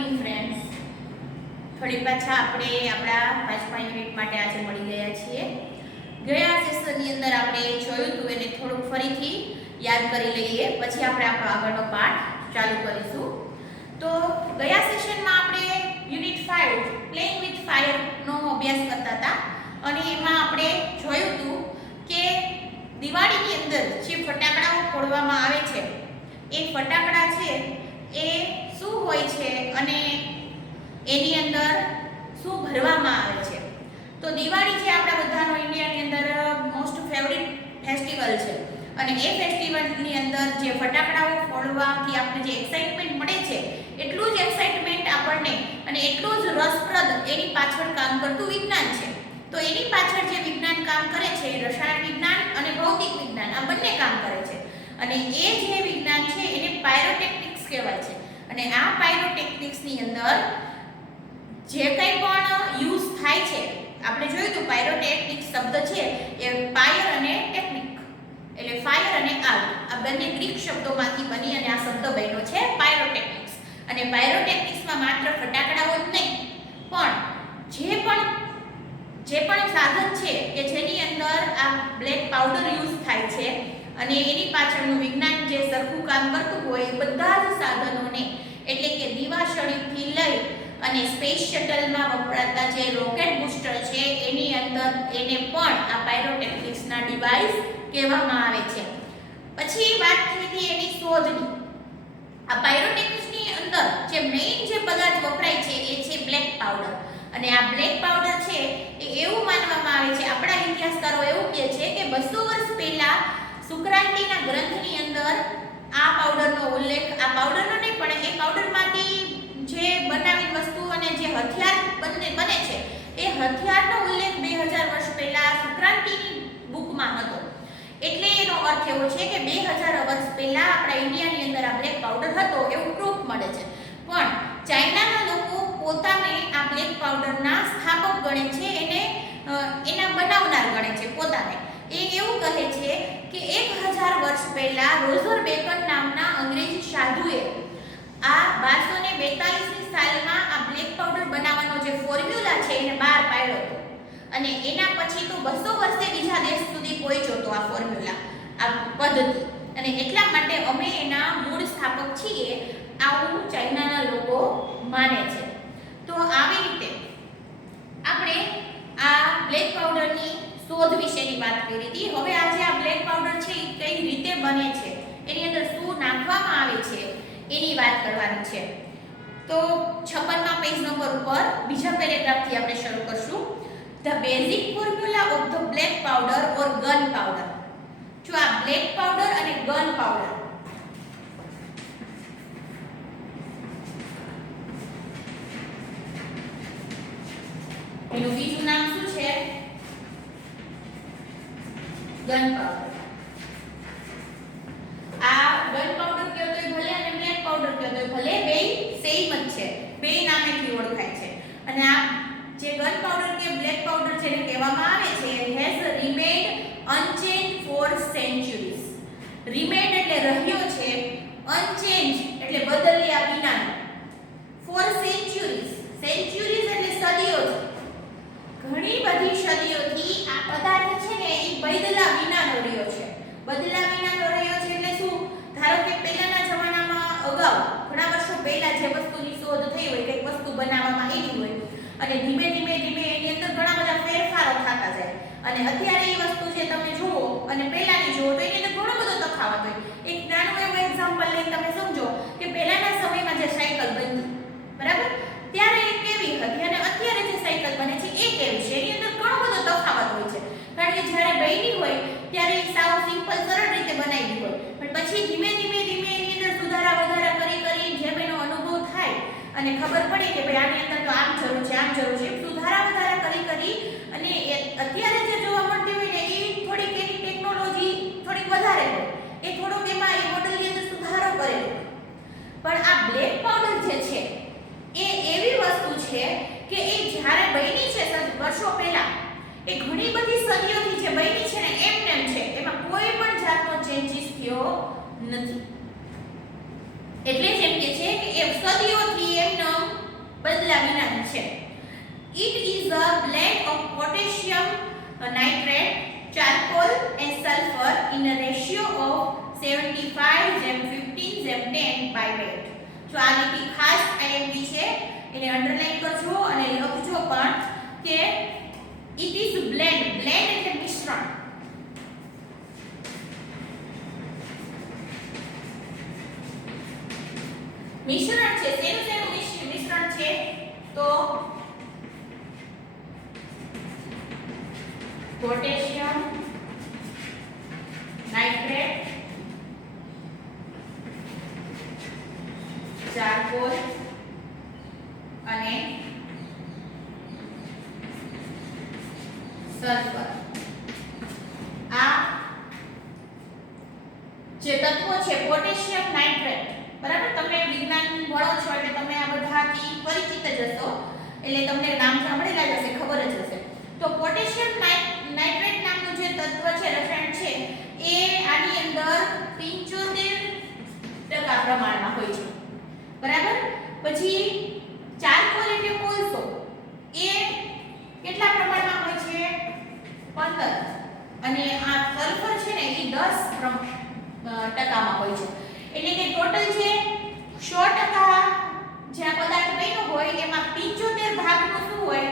Morning friends. ફરી પાછા આપણે આપણા 5 યુનિટ માટે આજે મળી ગયા છીએ. ગયા સેશનની અંદર આપણે જોયું હતું એને થોડુંક ફરીથી યાદ કરી લઈએ, પછી આપણે આપણો આગળનો પાઠ ચાલુ કરીશું. તો ગયા સેશનમાં આપણે યુનિટ 5 પ્લેઇંગ વિથ ફાયર નો અભ્યાસ કરતા હતા અને એમાં આપણે જોયું હતું કે દિવાળીની અંદર જે ફટાકડાઓ ફોડવામાં આવે છે એ ફટાકડા છે એ શું હોય છે અને એની અંદર શું ભરવામાં આવે છે. તો દિવાળી છે આપણા બધાનો ઇન્ડિયાની અંદર મોસ્ટ ફેવરિટ ફેસ્ટિવલ છે અને એ ફેસ્ટિવલની અંદર જે ફટાકડાઓ ફોડવાથી આપણને જે એક્સાઇટમેન્ટ મળે છે એટલું જ એક્સાઇટમેન્ટ આપણને અને એટલું જ રસપ્રદ એની પાછળ કામ કરતું વિજ્ઞાન છે. તો એની પાછળ જે વિજ્ઞાન કામ કરે છે રસાયણ વિજ્ઞાન અને ભૌતિક વિજ્ઞાન આ બંને કામ કરે છે અને એ જે વિજ્ઞાન છે એને પાયરોટેક્ટિક્સ કહેવાય છે. અને આ પાયરોટેક્ટિક્સની અંદર જે કંઈ પણ યુઝ થાય છે, આપણે જોયું તો પાયરોટેક્ટિક્સ શબ્દ છે એ ફાયર અને ટેકનિક એટલે ફાયર અને આગ આ બંને ગ્રીક શબ્દોમાંથી બની અને આ શબ્દ બન્યો છે પાયરોટેક્ટિક્સ. અને પાયરોટેક્ટિક્સમાં માત્ર ફટાકડાઓ જ નહીં પણ જે પણ સાધન છે કે જેની અંદર આ બ્લેક પાવડર યુઝ થાય છે અને એની પાછળનું વિજ્ઞાન જે સરખું કામ કરતું હોય એ બધા જ સાધનોને એટલે કે દીવાસળીથી લઈ અને સ્પેસ શટલમાં વપરાતા જે રોકેટ બૂસ્ટર છે એની અંદર એને પણ આ પાયરોટેક્ટિક્સના ડિવાઇસ કહેવામાં આવે છે. પછી વાત થઈ હતી એની શોધની. આ પાયરોટેક્ટિક્સની અંદર જે મેઇન જે પદાર્થ વપરાય છે એ છે બ્લેક પાવડર. અને આ બ્લેક પાવડર છે એ એવું માનવામાં આવે છે, આપણા ઇતિહાસકારો એવું કહે છે કે 200 વર્ષ પહેલા સુક્રાંતિના ગ્રંથની અંદર આ પાવડરનો ઉલ્લેખ, આ પાવડરનો નહીં પણ એ પાવડરમાંથી જે બનાવેલ વસ્તુ અને જે હથિયાર બને છે એ હથિયારનો ઉલ્લેખ 2000 વર્ષ પહેલા સુક્રાંતિની બુકમાં હતો. એટલે એનો અર્થ એવો છે કે 2000 વર્ષ પહેલા આપણા ઇન્ડિયાની અંદર આ બ્લેક પાવડર હતો એવું પ્રૂફ મળે છે. પણ ચાઇનાના લોકો પોતાને આ બ્લેક પાવડરના સ્થાપક ગણે છે, એને એના બનાવનાર ગણે છે પોતાને. એ એવું કહે છે કે 1000 વર્ષ પહેલા રોઝર બેકન નામના અંગ્રેજી સાધુએ આ 1242ની સાલમાં આ બ્લેક પાવડર બનાવવાનો જે ફોર્મ્યુલા છે એને બહાર પાડ્યો હતો અને એના પછી તો 200 વર્ષે બીજા દેશ સુધી પહોંચ્યો હતો આ ફોર્મ્યુલા, આ પદ્ધતિ. અને એટલા માટે અમે એના મૂળ સ્થાપક છીએ આવું ચાઇનાના લોકો માને છે. તો આવી રીતે આપણે આ બ્લેક પાવડરની શોધ વિશેની વાત કરી હતી. હવે આજે આ બ્લેક પાવડર છે એ કઈ રીતે બને છે, એની અંદર શું નાખવામાં આવે છે એની વાત કરવાની છે. તો 56મા પેજ નંબર ઉપર બીજા પેરેગ્રાફથી આપણે શરૂ કરશું. The basic formula of the black powder or gun powder. જો આ બ્લેક પાવડર અને ગન પાવડર એનું બીજું નામ શું છે? Gun powder. આ ગન પાવડર કહો તો ભલે અને બ્લેક પાવડર કહો તો ભલે, બેય સેમ જ છે, બે નામેથી ઓળખાય છે. અને આ જે ગન પાવડર કે બ્લેક પાવડર જેને કહેવામાં આવે છે હેઝ રિમેન્ડ અનચેન્જ ફોર સેન્ચુરીઝ. રિમેન્ડ એટલે રહ્યો છે, અનચેન્જ એટલે બદલ્યા વિનાનો, ફોર સેન્ચુરીઝ, સેન્ચુરીઝ એટલે સદીઓ છે. ઘણી બધી સદીઓથી આ પદાર્થ છે ને એ બદલા વિનાનો રહ્યો છે. બદલા વિનાનો રહ્યો છે એટલે શું? ધારો કે પહેલાના જમાનામાં અગાઉ ઘણા વર્ષો પહેલા જે વસ્તુની શોધ થઈ હોય, કંઈક વસ્તુ બનાવવામાં આવી હોય અને ધીમે ધીમે એની અંદર ઘણા બધા ફેરફારો થતા જાય અને અત્યારે એ વસ્તુ જે તમે જુઓ અને પહેલાની જુઓ તો એની અંદર ઘણો બધો તફાવત હોય. એક નાનું એવું એક્ઝામ્પલ લઈને તમે સમજો કે પહેલાના સમયમાં જે સાયકલ બનતી, બરાબર, ત્યારે એ કેવી હતી અને અત્યારે જે સાયકલ બને છે એ કેવી છે, એની અંદર ઘણો બધો તફાવત હોય છે. કારણ કે જ્યારે બની હોય ત્યારે સાવ સિમ્પલ સરળ રીતે બનાવી હોય, પણ પછી ધીમે એની અંદર સુધારા વધારા કરી જેમ એનો અનુભવ થાય અને ખબર પડે કે ભાઈ આની અંદર તો આમ જરૂર છે, આમ જરૂર છે, સુધારા વધારા કરી અને અત્યારે જે જોવા મળતી હોય ને એ થોડીક એની ટેકનોલોજી થોડીક વધારે હોય, એ થોડોક એમાં એ મોડલની અંદર સુધારો કરેલો. પણ આ બ્લેક પાવડર જે છે એ એવી વસ્તુ છે કે એ જ્યારે બની છે વર્ષો પહેલા, એ ઘણી બધી સદીઓથી જે બની છે ને એમ છે, એમાં કોઈ પણ જાતનો ચેન્જીસ થયો નથી. એટલે જ એમ કે છે કે એ સદીઓથી એમ એમનો બદલા વિનાનું છે. It is a blend of potassium nitrate, charcoal and sulfur in a ratio of 75:15:10 by weight. જો આ લીટી ખાસ IMP છે એને અંડરલાઈન કરજો અને લખજો પણ કે it is blend એટલે મિશ્રણ. મિશ્રણ છે શેનું મિશ્રણ છે તો પોટેશિયમ નાઇટ્રેટ, ચારકોલ અને સલ્ફર. આ જે તત્વો છે પોટેશિયમ નાઇટ્રેટ, બરાબર, તમે વિજ્ઞાન ભણો છો એટલે તમે આ બધાથી પરિચિત જ હશો, એટલે તમને નામ સાંભળેલા જ હશે, ખબર જ હશે. તો પોટેશિયમ નાઇટ્રેટ નામનું જે તત્વ છે, રસાયણ છે, એ આની અંદર 75% પ્રમાણમાં હોય છે, બરાબર. પછી ચારકોલ એટલે કોલસો, એ કેટલા પ્રમાણમાં હોય છે 15, અને આ સલ્ફર છે ને એ 10% હોય છે. એટલે કે ટોટલ જે 100% જે આ પદાર્થ બન્યો હોય એમાં 75 ભાગનું શું હોય,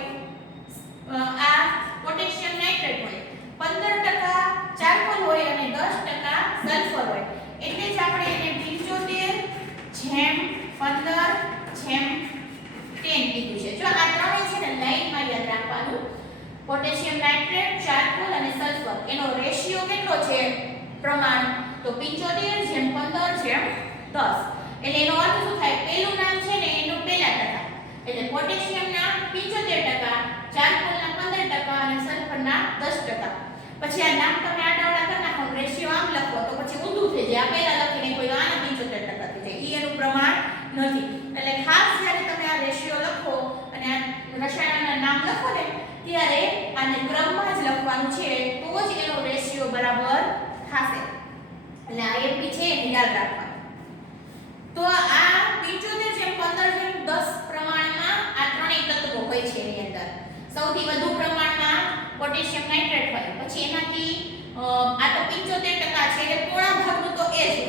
આ પોટેશિયમ નાઇટ્રેટ હોય, 15% ચારકોલ હોય અને 10% સલ્ફર હોય. એટલે જ આપણે એને 75:15:10 કીધું છે. જો આ ત્રણેય છે ને લાઈનમાં યાદ રાખવાનું, પોટેશિયમ નાઇટ્રેટ, ચારકોલ અને સલ્ફર, એનો રેશિયો કેટલો છે પ્રમાણ, તો 75:15:10. એટલે એનો અર્થ શું થાય, પહેલું નામ છે ને એનું પહેલા ટકા, એટલે પોટેશિયમના 75%, ચારકોલના 15% અને સલ્ફરના 10%. પછી આ નામ તમે આડાવડા કરી નાખો, રેશિયો આમ લખો તો પછી ઊંધું થઈ જાય. આ પહેલા લખીને કોઈ આના 75% થઈ જાય, ઈ એનું પ્રમાણ નથી. એટલે ખાસ જ્યારે તમે આ રેશિયો લખો અને આ રસાયણના નામ લખો ને ત્યારે આને ક્રમમાં જ લખવાનું છે, તો જ એનો રેશિયો બરાબર થશે. એટલે આ એક છે એને યાદ રાખવાનું. તો આ 75:15:10 પ્રમાણમાં આ ત્રણેય તત્વો હોય છે. એની અંદર સૌથી વધુ પ્રમાણમાં પોટેશિયમ નાઇટ્રેટ હોય, પછી એનાથી આ તો 75% છે એટલે પોણા ભાગનું તો એ છે.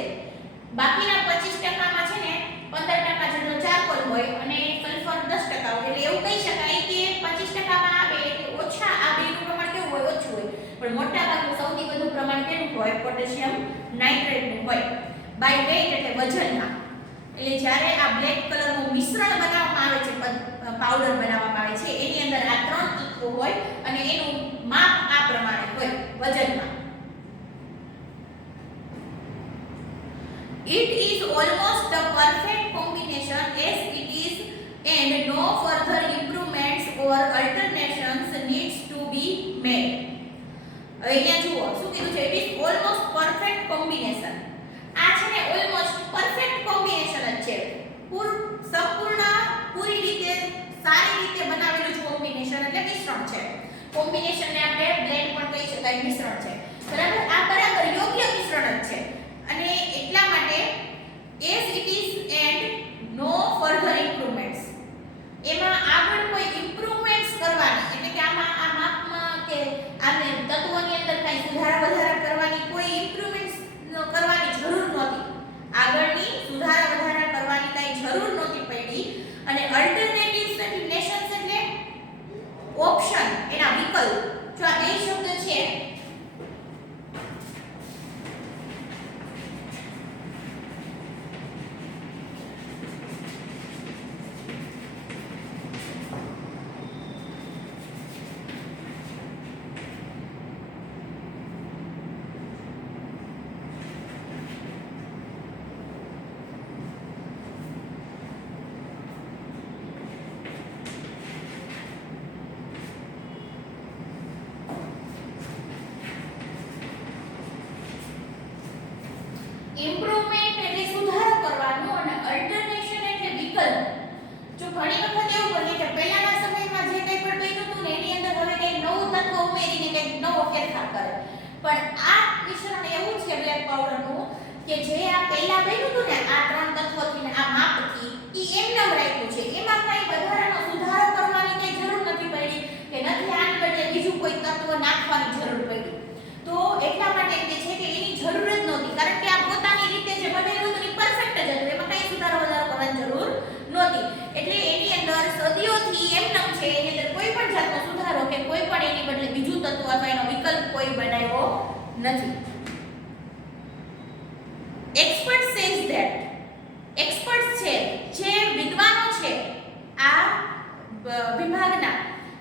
બાકીના 25%માં છે ને 15% જેટલો ચારકોલ હોય અને સલ્ફર 10% હોય. એટલે એવું કહી શકાય કે 25%માં આ બે એટલે ઓછા, આ બેનું પ્રમાણ કેવું હોય, ઓછું હોય, પણ મોટા ભાગનું સૌથી વધુ પ્રમાણ કેવું હોય, પોટેશિયમ નાઇટ્રેટનું હોય. બાય વેઇટ એટલે વજનમાં. એટલે જ્યારે આ બ્લેક કલરનું મિશ્રણ બનાવવામાં આવે છે, પાવડર બનાવવામાં આવે છે, એની અંદર આ ત્રણ તત્વો હોય અને એનું માપ આ પ્રમાણે હોય વજનમાં. It is almost the perfect combination as it is and no further improvements or alterations needs to be made. હવે અહીંયા જુઓ શું કીધું છે, it is almost perfect combination. આ છે ને ઓલમોસ્ટ પરફેક્ટ કોમ્બિનેશન જ છે, સંપૂર્ણ પૂરી રીતે સારી રીતે બનાવેલું જ કોમ્બિનેશન એટલે મિશ્રણ છે. કોમ્બિનેશનને આપણે બ્લેન્ડ પણ કહી શકાય, મિશ્રણ છે, બરાબર. આ બરાબર યોગ્ય મિશ્રણ જ છે અને એટલા માટે as it is and no further improvements, એમાં આગળ કોઈ ઇમ્પ્રુવમેન્ટ્સ કરવાની, એટલે કે આમાં આ માપમાં કે આને તત્વોની અંદર કઈ સુધારા વધારા કરવાની કોઈ ઇમ્પ્રુવમેન્ટ્સ કરવાની જરૂર નહોતી. આગળની સુધારા વધારા કરવાની કઈ જરૂર નહોતી પડી. અને અલ્ટરનેટિવ્સ એટલે નેશન્સ એટલે ઓપ્શન, એના વિકલ્પ. જો આ બે શબ્દ છે ઇમ્પ્રુવમેન્ટ એટલે સુધારો કરવાનો અને અલ્ટરનેશન એટલે વિકલ્પ. જો ઘણી વખત એવું બને કે પહેલાના સમયમાં જે કંઈ પણ બન્યું હતું ને એની અંદર હવે કંઈક નવું તત્વ ઉમેરીને કંઈક નવો ફેરફાર કરે. પણ આ મિશ્રણ એવું છે બ્લેક પાવડરનું કે જે આ પહેલા બન્યું હતું ને આ ત્રણ તત્વોથી ને આ માપથી ઈ એમ નામ રાખ્યું છે, નાખવાની જરૂર પડી. તો એટલા માટે એમ કે છે કે એની જરૂર જ નહોતી, કારણ કે આ પોતાની રીતે જે બનેલું હતું એ પરફેક્ટ જ હતું, એમાં કંઈ સુધારો વધારો કરવાની જરૂર નહોતી. એટલે એની અંદર સદીઓથી એમનેમ છે, એની અંદર કોઈ પણ જાતનો સુધારો કે કોઈ પણ એની બદલે બીજું તત્વ અથવા એનો વિકલ્પ કોઈ બનાવ્યો નથી. એક્સપર્ટ સેઝ ધેટ, એક્સપર્ટ છે જે વિદ્વાનો છે આ વિભાગના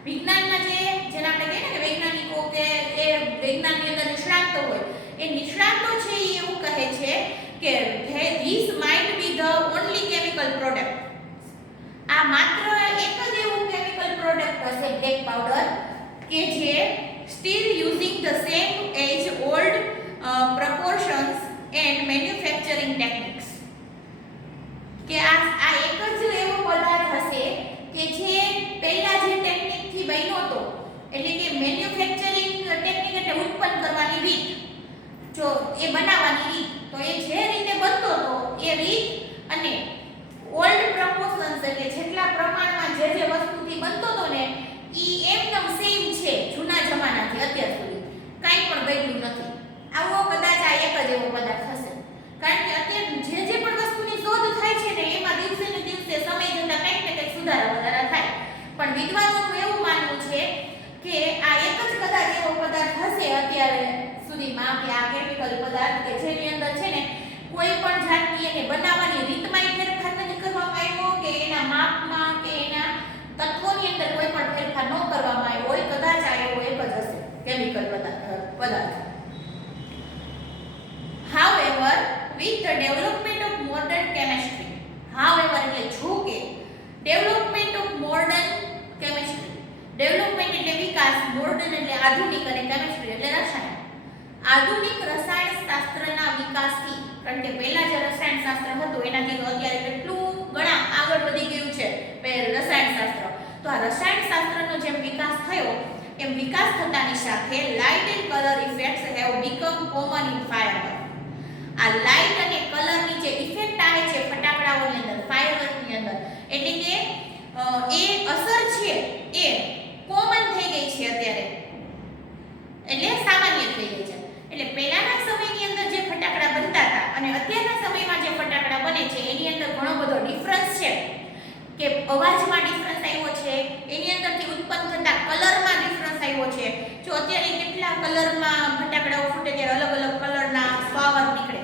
વિજ્ઞાનના જેને આપણે કહીએ ને કે વૈજ્ઞાનિકો કે એ વિજ્ઞાનની અંદર નિષ્ણાતો હોય, એ નિષ્ણાતો છે એ એવું કહે છે કે this might be the only chemical product, આ માત્ર એક જ એવું કેમિકલ પ્રોડક્ટ હશે બ્લેક પાવડર કે જે still using the same age old proportions and manufacturing techniques, કે આ એક જ એવો પદાર્થ હશે કે જે પહેલા જે ટેકનિક થી બન્યો હતો, એટલે કે મેન્યુફેક્ચરિંગ ટેકનિક એટલે ઉત્પન્ન કરવાની રીત, જો એ બનાવવાની રીત, તો એ જે રીતે બનતો હતો એ રીત અને ઓલ્ડ પ્રપોર્શન્સ એટલે જેટલા પ્રમાણમાં જે વસ્તુથી બનતો હતો ને ઈ એકદમ સેમ છે જૂના જમાનાથી અત્યાર સુધી, કાંઈ પણ બદલ્યું નથી. આવો કદાચ આ એક જ એવો પદાર્થ હશે, કારણ કે અત્યારે જે પણ વસ્તુની શોધ થાય છે ને એમાં દિવસે ને દિવસે સમય જતાં કંઈક ને કંઈક સુધારા વધારા થાય, પણ વિદ્વાનોનું એવું માનવું છે કે આ એક જ કદાચ એવો પદાર્થ હશે અત્યારે સુધીમાં કે આ કેમિકલ પદાર્થ કે જેની અંદર છે ને કોઈ પણ જાતની એને બનાવવાની રીતમાં ફેરફાર નથી કરવામાં આવ્યો, કે એના માપમાં કે એના તત્વોની અંદર કોઈ પણ ફેરફાર ન કરવામાં આવ્યો હોય, કદાચ આ એવો એક જ હશે કેમિકલ પદાર્થ. However, with the development of modern chemistry, however એટલે જો કે development of modern chemistry, development એટલે વિકાસ, modern એટલે આધુનિક અને chemistry એટલે રસાયણ, આધુનિક રસાયણ શાસ્ત્રના વિકાસથી, કારણ કે પહેલા જે રસાયણ શાસ્ત્ર હતું એનાથી તો અત્યારે કેટલું ઘણા આગળ વધી ગયું છે રસાયણ શાસ્ત્ર, તો આ રસાયણ શાસ્ત્રનો જેમ વિકાસ થયો એમ વિકાસ થતાની સાથે light and colour effects have become common in firework. આ લાઇટ અને કલરની જે ઇફેક્ટ આવે છે ફટાકડાઓની અંદર, ફાયરવર્કની અંદર, એટલે કે એ અસર છે એ કોમન થઈ ગઈ છે અત્યારે, એટલે સામાન્ય થઈ ગઈ છે. એટલે પહેલાના સમયની અંદર જે ફટાકડા બનતા હતા અને અત્યારના સમયમાં જે ફટાકડા બને છે એની અંદર ઘણો બધો ડિફરન્સ છે, કે અવાજમાં ડિફરન્સ આવ્યો છે, એની અંદરથી ઉત્પન્ન થતા કલરમાં ડિફરન્સ આવ્યો છે. જો અત્યારે કેટલા કલરમાં ફટાકડાઓ ફૂટે ત્યારે અલગ અલગ કલરના પાવર નીકળે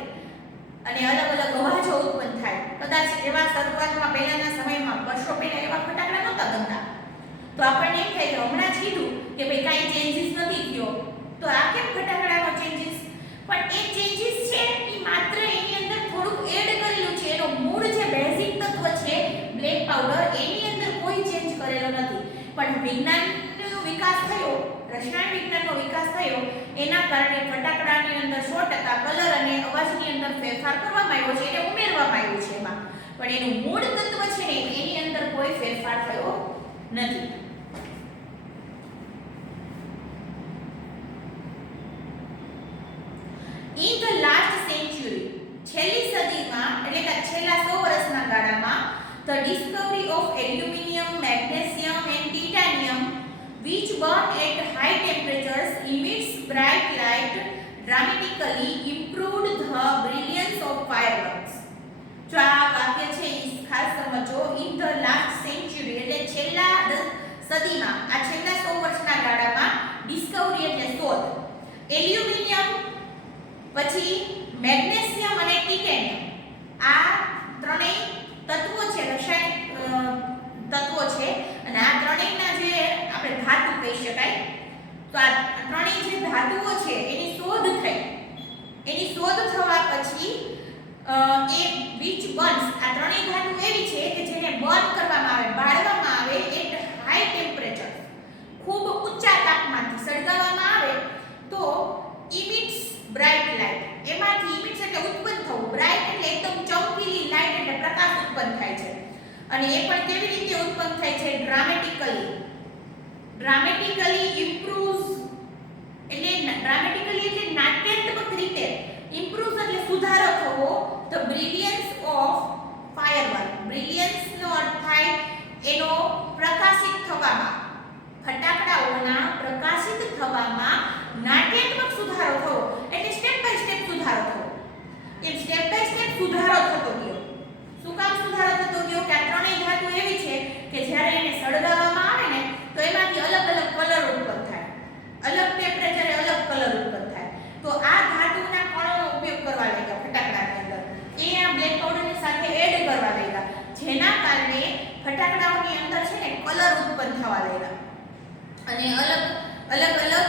અને અલગ અલગ અવાજો ઉત્પન્ન થાય. કદાચ એવા શરૂઆતમાં પહેલાના સમયમાં વર્ષો પહેલા એવા ફટાકડા નહોતા બનતા, તો આપણને એમ થાય કે હમણાં જ કીધું કે ભાઈ કાંઈ ચેન્જીસ નથી થયો, તો આ કેમ ફટાકડાનો ચેન્જીસ? પણ એ ચેન્જીસ છે એ માત્ર એની અંદર થોડુંક એડ કરેલું છે, એનો મૂળ જે બેઝિક તત્વ છે બ્લેક પાવડર એની અંદર કોઈ ચેન્જ કરેલો નથી. પણ વિજ્ઞાનનો વિકાસ થયો, રસાયણ વિજ્ઞાનનો વિકાસ થયો, એના કારણે ફટાકડાની અંદર 100% કલર અને અવાજની અંદર ફેરફાર કરવામાં આવ્યો છે, એને ઉમેરવામાં આવ્યું છે એમાં, પણ એનું મૂળ તત્વ છે ને એની અંદર કોઈ ફેરફાર થયો નથી. In the last century, છેલ્લી સદીમાં એટલે કે છેલ્લા 100 વર્ષના ગાળામાં the discovery of aluminum, magnesium and titanium which burn at high temperatures emits bright light dramatically improved the brilliance of fireworks. જો આ વાક્ય છે એ ખાસ સમજો. in the last century એટલે છેલ્લા સદીમાં, આ છેલ્લા 100 વર્ષના ગાળામાં ડિસ્કવરી એટલે શોધ, એલ્યુમિનિયમ, પછી મેગ્નેશિયમ અને ટિટેનિયમ, આ ત્રણેય તત્વો છે, રસાયણિક તત્વો છે, અને આ ત્રણેયના જે આપણે ધાતુ કહી શકાય, તો આ ત્રણેય જે ધાતુઓ છે એની શોધ થઈ, એની શોધ થવા પછી એ વિચ બર્ન્સ, આ ત્રણેય ધાતુ એવી છે કે જેને બર્ન કરવામાં આવે, બાળવામાં આવે એટ હાઈ ટેમ્પરેચર, ખૂબ ઊંચા તાપમાનથી સળગાવવામાં આવે તો ઇમિટ્સ બ્રાઇટ લાઇટ, એમાંથી ઇમિટ્સ એટલે ઉત્પન્ન થવું, બ્રાઇટ એટલે એકદમ ચમકીલી લાઇટ એટલે પ્રકાશ ઉત્પન્ન થાય છે. અને એ પણ કેવી રીતે ઉત્પન્ન થાય છે? ડ્રામેટિકલી ઇમ્પ્રૂવ્સ, એટલે ડ્રામેટિકલી એટલે નાટ્યાત્મક રીતે, ઇમ્પ્રૂવ્સ એટલે સુધારો થવો, ધ બ્રિલિયન્સ ઓફ ફાયરવર્ક, બ્રિલિયન્સ નો અર્થ થાય એનો પ્રકાશિત થવામાં, ફટાકડાઓના પ્રકાશિત થવામાં નાટ્યાત્મક સુધારો થવો, એટલે સ્ટેપ બાય સ્ટેપ સુધારો થવો. એમ સ્ટેપ બાય સ્ટેપ સુધારો થતો ગયો. શું કામ સુધારો થતો ગયો? કે આ ત્રણેય ધાતુ એવી છે કે જ્યારે એને સળગાવવામાં આવે ને તો એમાંથી અલગ અલગ કલર ઉત્પન્ન થાય, અલગ ટેમ્પરેચરે અલગ કલર ઉત્પન્ન થાય. તો આ ધાતુના કણોનો ઉપયોગ કરવા લાગ્યા ફટાકડાની અંદર. એ આ બ્લેક પાવડરની સાથે એડ કરવા લાગ્યા, જેના કારણે ફટાકડાઓની અંદર છે ને કલર ઉત્પન્ન થવા લાગ્યા અને અલગ અલગ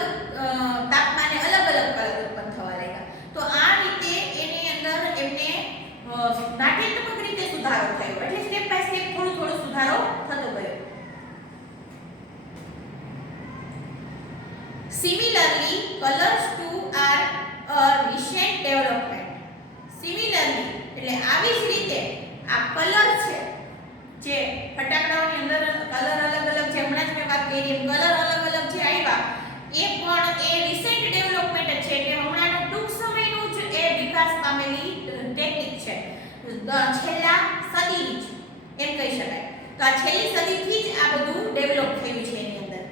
તાપમાને અલગ અલગ કલર ઉત્પન્ન થવા લાગ્યા. તો આ રીતે એની અંદર એમને નાટ્યાત્મક રીતે સુધારો થયો, એટલે સ્ટેપ બાય સ્ટેપ થોડો સુધારો થતો ગયો. Similarly, colors too are a recent development. Similarly, એટલે આવી જ રીતે આ કલર છે, જે ફટાકડાઓની અંદર કલર અલગ અલગ છે, હમણાં જ મેં વાત કરી એમ કલર અલગ અલગ જે આવ્યા એ પણ એ રિસેન્ટ ડેવલપમેન્ટ જ છે, કે હમણાંનો ટૂંક સમયનું જ એ વિકાસ પામેલી ટેકનિક છે, છેલ્લા સદીની જ એમ કહી શકાય. તો આ છેલ્લી સદીથી જ આ બધું ડેવલપ થયું છે એની અંદર.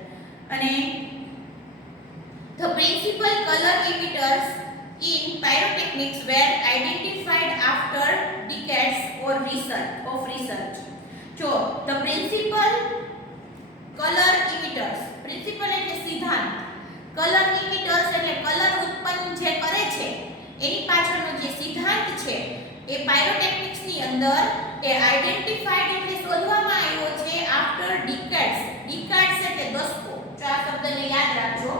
અને the principal color emitters in pyrotechnics were identified after decades of research. So the principal color emitters, principal એટલે સિદ્ધાંત, color emitters એટલે કલર ઉત્પન્ન જે કરે છે એની પાછળનો જે સિદ્ધાંત છે એ પાયરોટેક્નિક્સ ની અંદર એ આઈડેન્ટિફાઈડ એટલે શોધવામાં આવ્યો છે આફ્ટર ડિકેડ્સ. ડિકેડ્સ એટલે દશકો. તો આ શબ્દને યાદ રાખજો.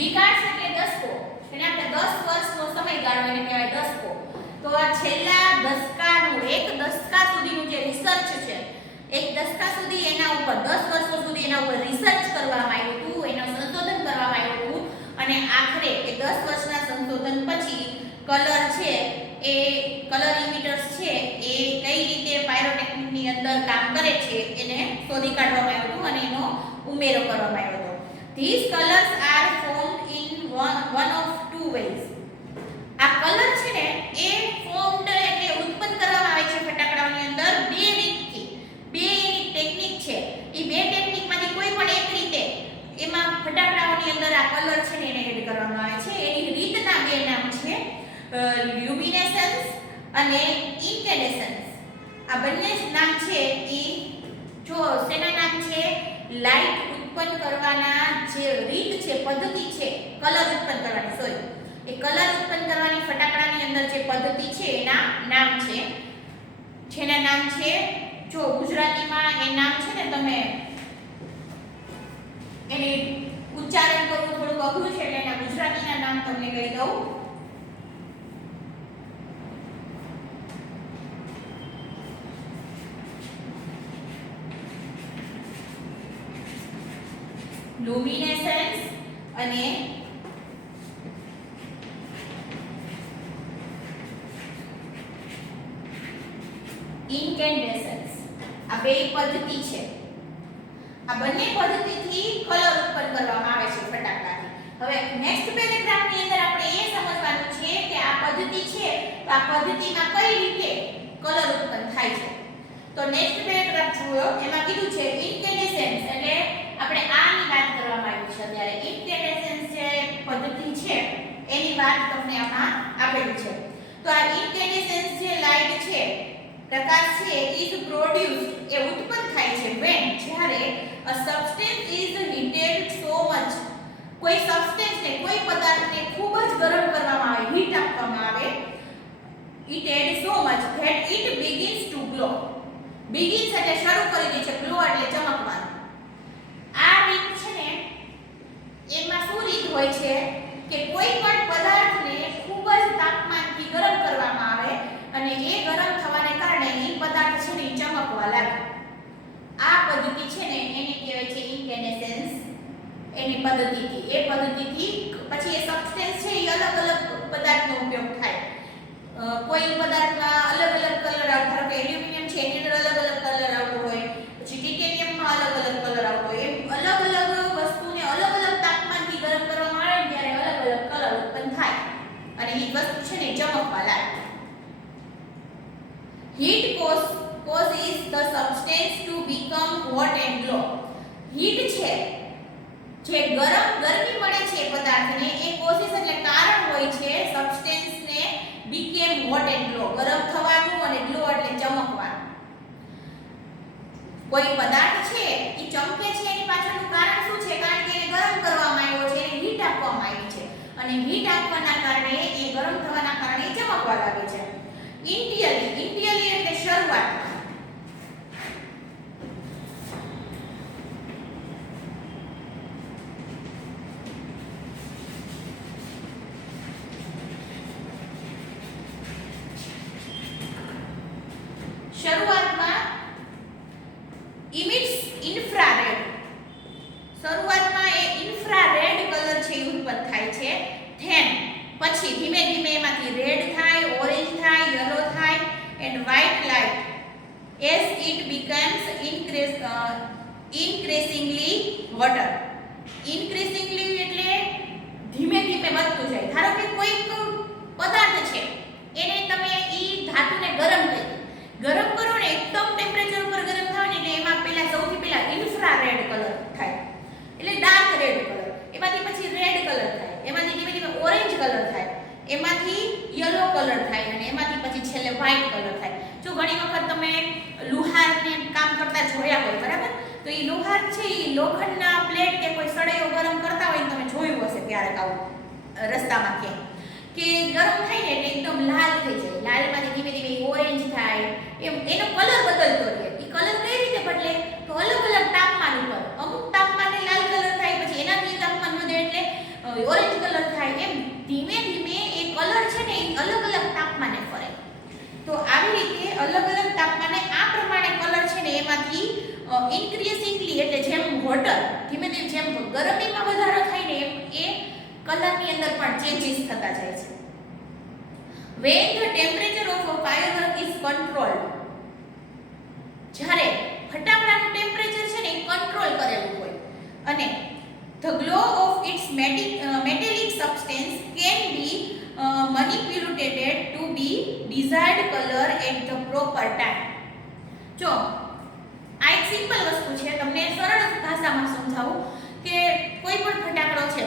ડિકેડ્સ એટલે દશકો, એને આપણે 10 વર્ષનો સમયગાળો એને કહેવાય દશકો. તો આ છેલ્લા દશકાનું, એક દશકા સુધીનું જે રિસર્ચ છે, એક દશકા સુધી એના ઉપર 10 વર્ષો સુધી એના ઉપર રિસર્ચ કરવામાં આવ્યું હતું, એનું સંશોધન કરવામાં આવ્યું હતું અને આખરે એ 10 વર્ષના સંશોધન પછી કલર છે એ કલર ઇમિટર્સ છે એ કઈ રીતે પાયરોટેક્નિકની અંદર કામ કરે છે એને શોધી કાઢવામાં આવ્યું હતું અને એનો ઉમેરો કરવામાં આવ્યો હતો. These colors are formed in one of two ways. આ કલર છે ને એ ફોર્મ્ડ એટલે ઉત્પન્ન કરવામાં આવે છે ફટાકડાઓની અંદર બે રીતથી. બે એની ટેકનિક છે. એ બે ટેકનિકમાંથી કોઈ પણ એક રીતે એમાં ફટાકડાઓની અંદર આ કલર છે ને એને એડ કરવામાં આવે છે. એની રીતના બે નામ છે લ્યુમિનેસન્સ અને ઇન્કેન્ડેસન્સ. આ બંને જ નામ છે એ જો શેના નામ છે? લાઇટ ઉત્પન્ન કરવાના જે રીત છે, પદ્ધતિ છે, કલર ઉત્પન્ન કરવાની, સોરી, એ કલર ઉત્પન્ન કરવાની ફટાકડાની અંદર જે પદ્ધતિ છે એના નામ છે. જેના નામ છે, જો ગુજરાતીમાં એ નામ છે ને, તમે એને ઉચ્ચારણ કરવું થોડું અઘરું છે એટલે એના ગુજરાતીના નામ તમને કહી દઉં. લ્યુમિનેસન્સ અને ઇન્કેન્ડેસન્સ. આ બે પદ્ધતિ છે. આ બંને પદ્ધતિથી કલર ઉત્પન્ન કરવામાં આવે છે ફટાકડાથી. હવે નેક્સ્ટ પેરેગ્રાફની અંદર આપણે એ સમજવાનું છે કે આ પદ્ધતિ છે તો આ પદ્ધતિમાં કઈ રીતે કલર ઉત્પન્ન થાય છે. તો નેક્સ્ટ પેરેગ્રાફ જુઓ, એમાં કીધું છે ઇન્કેન્ડેસન્સ એટલે આપણે આની વાત કરવામાં આવી છે અત્યારે. ઇન્કેન્ડેસન્સ જે પદ્ધતિ છે એની વાત તમને આમાં આપેલી છે. તો આ ઇન્કેન્ડેસન્સ જે લાઇટ છે, પ્રકાશ છે, ઇઝ પ્રોડ્યુસ્ડ એ ઉત્પન્ન થાય છે when જ્યારે a substance is heated so much, કોઈ સબસ્ટન્સ ને કોઈ પદાર્થને ખૂબ જ ગરમ કરવામાં આવે, હીટ આપવામાં આવે, heated so much that it begins to glow. begins એટલે શરૂ કરી દે છે, glow એટલે ચમકવાનું. આ રીત છે ને એમાં શું રીત હોય છે કે કોઈ પણ પદાર્થને ખૂબ જ તાપમાનથી ગરમ કરવામાં આવે અને એ ગરમ થવાને કારણે એ પદાર્થ છે ને ચમકવા લાગે. આ પદ્ધતિ છે ને એને કહેવાય છે ઇન્કેન્ડેસન્સ. એની પદ્ધતિથી, એ પદ્ધતિથી પછી એ સબસ્ટન્સ છે એ અલગ અલગ પદાર્થનો ઉપયોગ થાય. કોઈ પદાર્થમાં અલગ અલગ કલર આવતો, ધારો કે એલ્યુમિનિયમ છે એની અંદર અલગ અલગ કલર આવતો હોય, પછી ટાઇટેનિયમમાં અલગ અલગ અને એ વસ્તુ છે ને ચમકવા લાગે. Heat causes the substance to become hot and glow. Heat છે જે ગરમી મળે છે પદાર્થને એ causes એટલે કારણ હોય છે substance ને became hot and glow, ગરમ થવાનું અને glow એટલે ચમકવાનું. કોઈ પદાર્થ છે એ ચમકે છે એની પાછળનું કારણ શું છે? કારણ કે એને ગરમ કરવામાં આવ્યો છે, એને હીટ આપવામાં આવી છે અને હીટ આપવાના કારણે એ ગરમ થવાના કારણે ચમકવા લાગે છે. ઇન્ટિયલી એટલે શરૂઆત. શરૂઆતમાં emits infrared. શરૂઆતમાં એ ઇન્ફ્રારેડ કલર છે એ ઉત્પન્ન થાય છે. then પછી ધીમે ધીમે એમાંથી રેડ થાય, ઓરેન્જ થાય, યલો થાય and white light as it becomes increasingly hotter. increasingly એટલે ધીમે ધીમે વધતું જાય. ધારો કે કોઈક પદાર્થ છે એને તમે ઈ ધાતુને ગરમ કરો ને એકદમ ટેમ્પરેચર ઉપર ગરમ થાય ને એટલે એમાં સૌથી પહેલા ઇન્ફ્રારેડ કલર થાય એટલે ડાર્ક રેડ કલર, એમાંથી પછી રેડ કલર થાય, એમાંથી ધીમે ધીમે ઓરેન્જ કલર થાય, એમાંથી યલો કલર થાય અને એમાંથી પછી છેલ્લે વ્હાઇટ કલર થાય. જો ઘણી વખત તમે લુહારને કામ કરતા જોયા હોય, બરાબર, તો એ લુહાર છે એ લોખંડના પ્લેટ કે કોઈ સળૈયો ગરમ કરતા હોય તમે જોયું હશે ક્યારેક આવું રસ્તામાં કે ગરમ થાય ને એટલે એકદમ લાલ થઈ જાય, લાલમાંથી ધીમે ધીમે ઓરેન્જ થાય, એનો કલર બદલતો રહે. એ કલર કઈ રીતે બદલે? તો અલગ અલગ તાપમાન ઉપર, અમુક તાપમાને લાલ કલર થાય, પછી એનાથી તાપમાન વધે એટલે ઓરેન્જ કલર થાય, એમ ધીમે ધીમે એ કલર છે ને એ અલગ અલગ તાપમાને ફરે. તો આવી રીતે અલગ અલગ તાપમાને આ પ્રમાણે કલર છે ને એમાંથી ઇન્ક્રીઝિંગલી એટલે જેમ હોટર ધીમે ધીમે જેમ ગરમીમાં વધારો થાય ને એમ એ કલરની અંદર પણ ચેન્જીસ થતા જાય છે. when the temperature of a firework is controlled, જ્યારે ફટાકડાનું ટેમ્પરેચર છે ને એ કંટ્રોલ કરેલું હોય અને the glow of its metallic substance can be manipulated to be desired color at the proper time. જો આ એક સિમ્પલ વસ્તુ છે, તમને સરળ ભાષામાં સમજાવું કે કોઈ પણ ફટાકડો છે,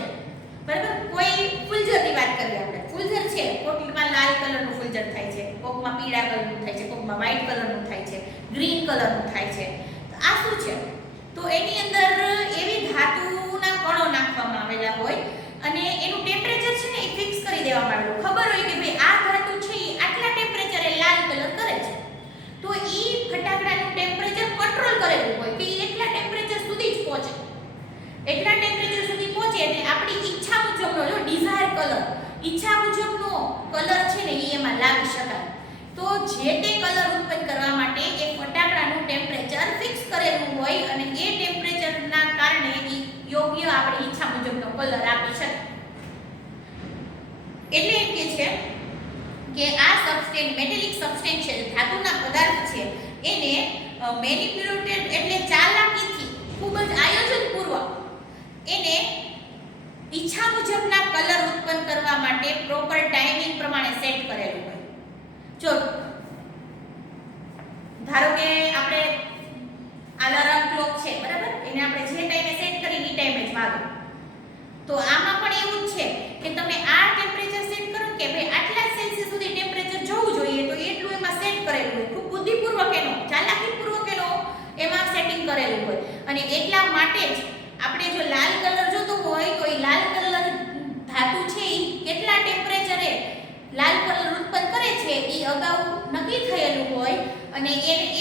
બરાબર, કોઈ ફૂલઝરની વાત કરીએ આપણે. ફૂલઝર છે, કોકમાં લાલ કલરનું ફૂલઝર થાય છે, કોકમાં પીળા કલરનું થાય છે, કોકમાં વ્હાઇટ કલરનું થાય છે, ગ્રીન કલરનું થાય છે. તો આ શું છે? તો એની અંદર એવી ધાતુના કણો નાખવામાં આવેલા હોય અને એનું ટેમ્પરેચર છે ને એ ફિક્સ કરી દેવામાં આવેલું. ખબર હોય કે ભાઈ આ ધાતુ છે એ આટલા ટેમ્પરેચરે લાલ કલર કરે છે, તો એ ફટાકડાનું ટેમ્પરેચર કંટ્રોલ કરેલું હોય કે એટલા ટેમ્પરેચર સુધી જ પહોંચે. એટલા ટેમ્પરેચર સુધી પહોંચે એટલે આપણી ઈચ્છા મુજબનો, જો ડિઝાયર કલર, ઈચ્છા મુજબનો કલર છે ને એ એમાં લાવી શકાય. તો જે તે કલર ઉત્પન્ન કરવા માટે એ ફટાકડાનું ટેમ્પરેચર ફિક્સ કરેલું હોય અને એ ટેમ્પરેચરના કારણે એ યોગ્ય આપણી ઈચ્છા મુજબનો કલર આપી શકે. એટલે એમ કે છે કે આ સબસ્ટેન્સ, મેટેલિક સબસ્ટેન્સ છે, ધાતુના પદાર્થ છે, એને મેનિપ્યુલેટેડ એટલે ચાલાકીથી, ખૂબ જ આયોજનપૂર્વક એને ઈચ્છા મુજબના કલર ઉત્પન્ન કરવા માટે પ્રોપર ટાઈમિંગ પ્રમાણે સેટ કરેલું હોય. જો ધારો કે આપણે અલાર્મ ક્લોક છે, બરાબર, એને આપણે જે ટાઈમે સેટ કરી એ ટાઈમે જ વાગે. તો આમાં પણ એવું જ છે કે તમે આ ટેમ્પરેચર સેટ કરો કે ભાઈ આટલા સેલ્સિયસ સુધી ટેમ્પરેચર જવું જોઈએ, તો એટલું એમાં સેટ કરેલું હોય. ખૂબ બુદ્ધિપૂર્વક એનો, ચાલાકીપૂર્વક એનો એમાં સેટિંગ કરેલું હોય. અને એટલા માટે જ આપણે જો લાલ કલર જોતો હોય તો એ લાલ કલર ધાતુ છે એ કેટલા ટેમ્પરેચરે લાલ કલર ઉત્પન્ન કરે છે એ અગાઉ નક્કી થયેલું હોય અને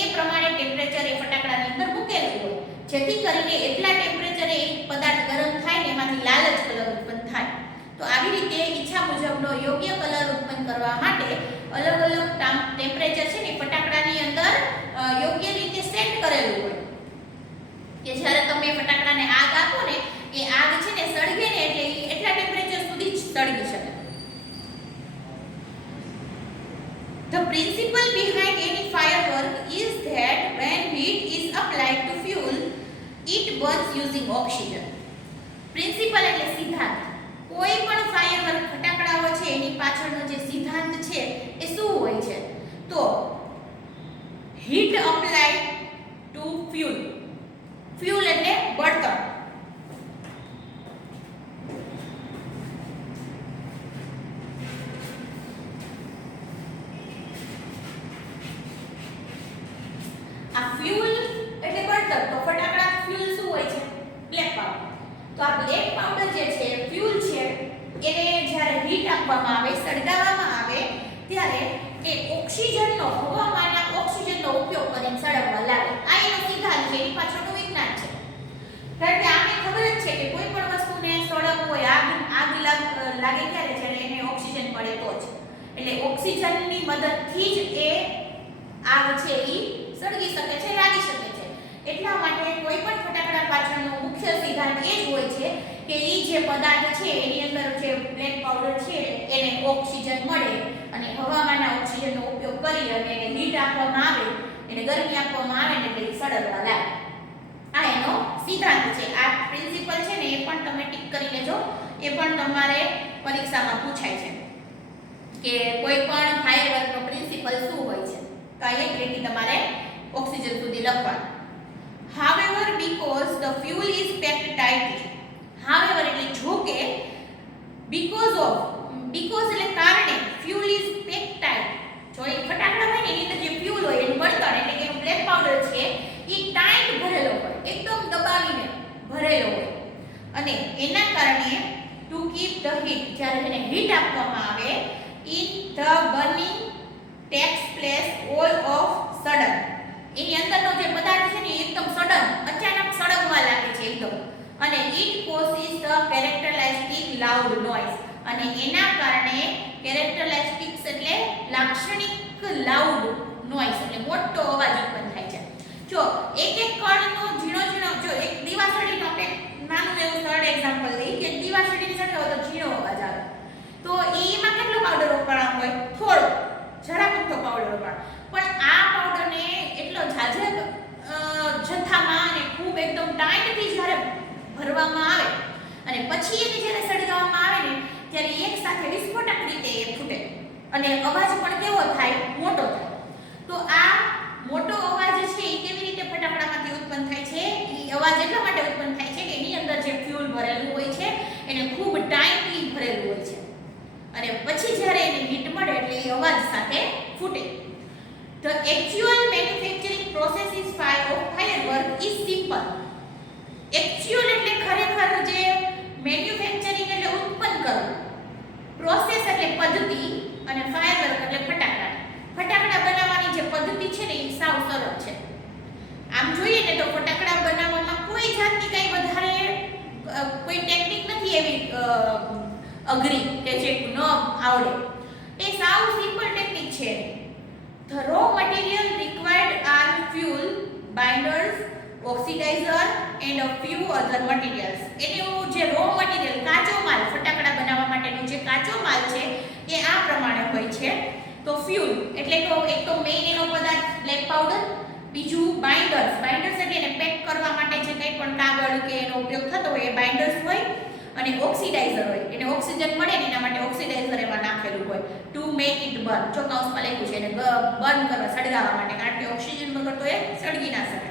એ પ્રમાણે ટેમ્પરેચર એ ફટાકડાની અંદર મૂકેલું હોય, જેથી કરીને એટલા ટેમ્પરેચરે એ પદાર્થ ગરમ થાય ને એમાંથી લાલ જ કલર ઉત્પન્ન થાય. તો આવી રીતે ઈચ્છા મુજબનો યોગ્ય કલર ઉત્પન્ન કરવા માટે અલગ અલગ ટેમ્પરેચર છે ને ફટાકડાની અંદર યોગ્ય રીતે સેટ કરેલું હોય કે જ્યારે તમે ફટાકડાને આગ આપો ને એ આગ છે ને સળગે ને એટલે એટલા ટેમ્પરેચર સુધી જ સળગી શકે. The principle behind any firework is that when heat is applied to fuel, it burns using oxygen. Principle એટલે સિદ્ધાંત. કોઈ પણ ફાયરવર્ક ફટાકડાઓ છે એની પાછળનો આપવામાં આવે, સળગાવવામાં આવે ત્યારે એ ઓક્સિજનનો હવામાંના ઓક્સિજનનો ઉપયોગ કરીને સળગવા લાગે. આ એનો સિદ્ધાંત છે, એની પાછળનું વિજ્ઞાન છે. કારણ કે આને ખબર જ છે કે કોઈ પણ વસ્તુને સળગવું હોય, આગ લાગે ત્યારે જ્યારે એને ઓક્સિજન મળે તો જ. એટલે ઓક્સિજનની મદદથી જ એ આગ છે એ સળગી શકે છે, લાગી શકે છે. એટલા માટે કોઈ પણ ફટાકડા પાછળનો મુખ્ય સિદ્ધાંત એ જ હોય છે કે એ જે પદાર્થ છે એની અંદર જે બ્લેક પાવડર છે એને ઓક્સિજન મળે અને હવામાંના ઓક્સિજનનો ઉપયોગ કરી અને એને હીટ આપવામાં આવે, એને ગરમી આપવામાં આવે ને એટલે સળગવા લાગે. આ એનો સિદ્ધાંત છે. આ પ્રિન્સિપલ છે ને એ પણ તમે ટીક કરી લેજો. એ પણ તમારે પરીક્ષામાં પૂછાય છે કે કોઈ પણ ફાયરવર્કનો પ્રિન્સિપલ શું હોય છે. તો આ એક લીટી તમારે ઓક્સિજન સુધી લખવાનું. However, because the fuel is packed tightly. However એટલે જો કે because એટલે કારણે fuel is packed tight. જો એક ફટાકડા હોય ને એની અંદર જે fuel હોય એનું બળતણ એટલે કે એનો બ્લેક પાવડર છે એ ટાઈટ ભરેલો હોય, એકદમ દબાવીને ભરેલો હોય અને એના કારણે to keep the heat, જ્યારે એને હીટ આપવામાં આવે in the burning takes place all of sudden. એની અંદરનો જે પદાર્થ છે ને એકદમ સડન અચાનક સળગવા લાગે છે એકદમ, અને it causes the characteristic loud noise. અને એના કારણે characteristics એટલે લાક્ષણિક લાઉડ નોઇઝ એટલે મોટો અવાજ ઉત્પન્ન થાય છે. જો એક કણનો ઝીણો જો એક દીવાસળીનો આપણે નાનું એવું સરળ એક્ઝામ્પલ લઈએ કે દીવાસળીને સળગાવો તો ઝીણો અવાજ આવે, તો એમાં કેટલો પાવડર વપરાયો હોય? થોડો, જરા પૂરતો પાવડર વપરાય. પણ આ પાવડરને એટલો ઝાઝા જથ્થામાં અને ખૂબ એકદમ ટાઈટથી જ્યારે ભરવામાં આવે અને પછી એને જ્યારે સળગાવવામાં આવે ને ત્યારે એક સાથે વિસ્ફોટક રીતે એ ફૂટે અને અવાજ પણ કેવો થાય? મોટો થાય. તો આ મોટો અવાજ છે એ કેવી રીતે ફટાકડામાંથી ઉત્પન્ન થાય છે? એ અવાજ એટલા માટે ઉત્પન્ન થાય છે કે એની અંદર જે ફ્યુઅલ ભરેલું હોય છે એને ખૂબ ટાઈટલી ભરેલું હોય છે અને પછી જ્યારે એને હીટ મળે એટલે એ અવાજ સાથે ફૂટે. The actual manufacturing process of firework is simple. Actual એટલે ખરેખર જે મેન્યુફેક્ચરિંગ એટલે ઉત્પન્ન કરવું, પ્રોસેસ એટલે પદ્ધતિ અને ફાયરવર્ક એટલે ફટાકડા. ફટાકડા બનાવવાની જે પદ્ધતિ છે ને એ સાવ સરળ છે. આમ જોઈએ ને તો ફટાકડા બનાવવામાં કોઈ જાતની કઈ વધારે કોઈ ટેકનિક નથી એવી અઘરી કે જે ન આવડે. એ સાવ સિમ્પલ ટેકનિક છે. The raw material required are fuel, binders, oxidizer and a few other materials. એનું જે રો મટીરીયલ કાચો માલ ફટાકડા બનાવવા માટેનો જે કાચો માલ છે એ આ પ્રમાણે હોય છે. તો ફ્યુલ એટલે તો એક તો મેઇન એનો પદાર્થ બ્લેક પાવડર, બીજું બાઇન્ડર્સ એટલે એને પેક કરવા માટે જે કંઈ પણ કાગળ કે એનો ઉપયોગ થતો હોય એ બાઇન્ડર્સ હોય, અને ઓક્સિડાઇઝર હોય એને ઓક્સિજન મળે ને એના માટે ઓક્સિડાઇઝર એમાં નાખેલું હોય ટુ મેક ઇટ બર્ન. જો કૌંસમાં લખ્યું છે એને બર્ન કરવા, સળગાવવા માટે, કારણ કે ઓક્સિજન વગર તો એ સળગી ના શકે.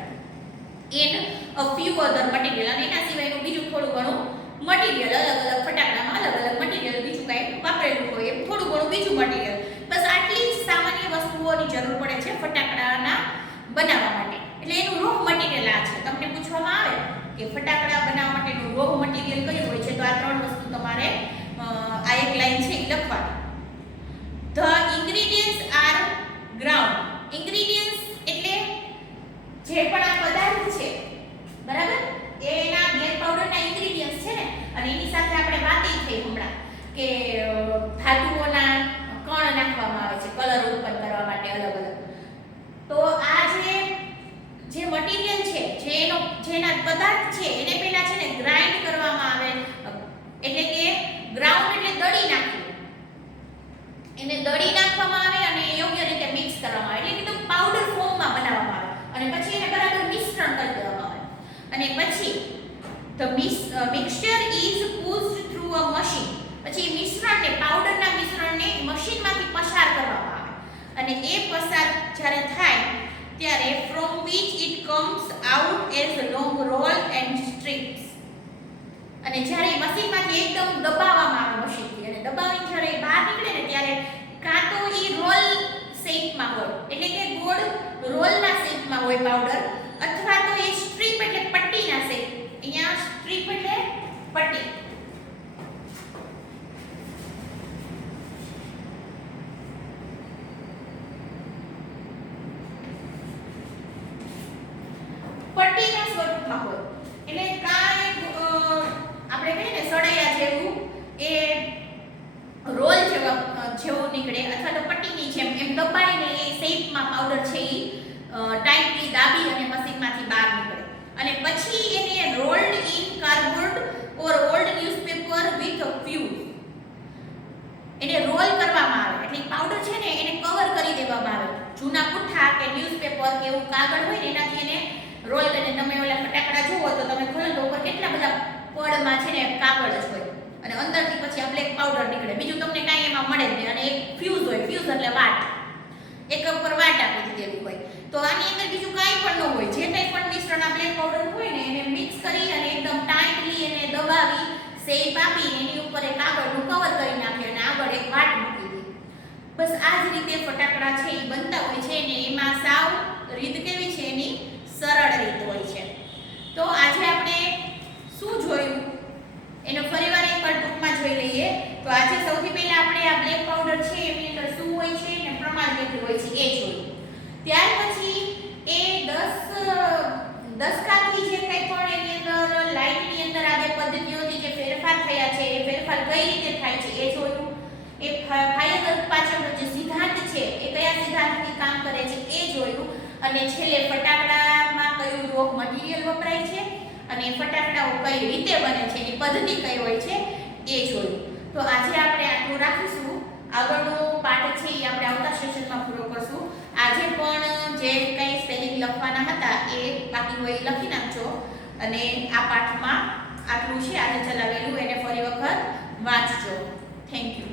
And a few other material, અને એના સિવાયનું બીજું થોડું ઘણું મટીરિયલ, અલગ અલગ ફટાકડામાં અલગ અલગ મટીરિયલ બીજું કાંઈ વાપરેલું હોય એમ થોડું ઘણું બીજું મટીરિયલ. બસ આટલી જ સામાન્ય વસ્તુઓની જરૂર પડે છે ફટાકડાના બનાવવા માટે. એટલે એનું રો મટીરિયલ આ છે. તમને પૂછવામાં આવે કે ફટાકડા બનાવવા માટેનું રો મટીરિયલ કયું હોય છે, તો આ ત્રણ વસ્તુ તમારે આ એક લાઈન છે એ લખવાની. The ingredients are ground. Ingredients એટલે જે પણ આ પદાર્થ છે બરાબર, એના બ્લેક પાવડરના ઇન્ગ્રેડિયન્ટ્સ છે ને, અને એની સાથે આપણે વાત થઈ હમણાં કે ધાતુઓના કણ નાખવામાં આવે છે કલર ઉત્પન્ન કરવા માટે અલગ અલગ. તો આ જે મટીરિયલ છે, જેના પદાર્થ છે એને પહેલા છે ને ગ્રાઇન્ડ કરવામાં આવે, એટલે કે ગ્રાઉન્ડ એટલે દળી નાખવું. એને દળી નાખવામાં આવે અને યોગ્ય રીતે મિક્સ કરવામાં આવે, એટલે એકદમ પાવડર ફોર્મમાં બનાવવામાં આવે અને પછી એને બરાબર મિશ્રણ કરી દેવામાં આવે. અને પછી the mixture is pushed through a machine. પછી મિશ્રણને, પાવડરના મિશ્રણને મશીનમાંથી પસાર કરવામાં આવે અને એ પસાર જ્યારે થાય ત્યારે from which it comes out as long roll and strips. અને જ્યારે મશીનમાંથી એકદમ દબાવવામાં આવે મશીનથી, અને દબાવીને જ્યારે બહાર નીકળે ને ત્યારે કાં તો એ રોલ શેપમાં હોય, એટલે કે ગોળ રોલના શેપમાં હોય પાવડર, અથવા તો એ સ્ટ્રીપ એટલે પટ્ટીના શેપ. અહીંયા સ્ટ્રીપ એટલે પટ્ટી. આપણે કહીએ ને સળૈયા જેવું એ રોલ જેવું નીકળે અથવા તો પટ્ટીની જેમ એમ દબાઈને એ શેપમાં પાવડર છે એ ટાઈટલી દાબી અને મશીનમાંથી બહાર નીકળે અને પછી એને rolled in cardboard or old newspaper with fuse એને રોલ કરવામાં આવે એટલે પાવડર છે ને એને કવર કરી દેવામાં આવે જૂના પુઠ્ઠા કે ન્યૂઝપેપર કે એવું કાગળ હોય ને એનાથી એને રોલ કરીને તમે ઓલા ફટાકડા જુઓ તો તમે ખોલો તો ઉપર કેટલા બધા પડમાં છે ને કાગળ જ હોય અને અંદરથી પછી આ બ્લેક પાવડર નીકળે બીજું તમને કાંઈ એમાં મળે જ નહીં અને એક ફ્યુઝ હોય ફ્યુઝ એટલે વાટ એક ઉપર વાટ આપી દીધેલું હોય તો આની અંદર બીજું કાંઈ પણ ન હોય જે કંઈ પણ મિશ્રણ આ બ્લેક પાવડર હોય ને એને મિક્સ કરી અને એકદમ ટાઈટલી એને દબાવી શેપ આપી એની ઉપર એક કાગળનું કવર કરી નાખે અને આગળ એક વાટ મૂકી દે બસ આ જ રીતે ફટાકડા છે એ બનતા હોય છે ને એમાં સાવ રીત કેવી છે એની સરળ રીત હોય છે તો આજે આપણે શું જોયું એનો ફરીવાર એકવાર ટૂંકમાં જોઈ લઈએ તો આજે સૌથી પહેલા આપણે આ બ્લેક પાવડર છે એની અંદર શું હોય છે અને પ્રમાણ કેટલું હોય છે એ જોયું ત્યાર પછી એ 10 દસકાથી જે કંઈ પણ એની અંદર લાઇટની અંદર આ બે પદ્ધતિઓથી જે ફેરફાર થયા છે એ ફેરફાર કઈ રીતે થાય છે એ જોયું એ ફાયર પાછળનો જે સિદ્ધાંત છે એ કયા સિદ્ધાંતથી કામ કરે છે એ જોયું અને છેલ્લે ફટાકડામાં કયું રો મટીરીયલ વપરાય છે અને ફટાકડાઓ કઈ રીતે બને છે એની પદ્ધતિ કઈ હોય છે એ જોયું તો આજે આપણે આટલું રાખીશું આગળનો પાઠ છે એ આપણે આવતા સેશનમાં પૂરો કરશું આજે પણ જે કંઈ સ્પેલિંગ લખવાના હતા એ બાકી હોય એ લખી નાખજો અને આ પાઠમાં આટલું છે આજે ચલાવેલું એને ફરી વખત વાંચજો થેન્ક યુ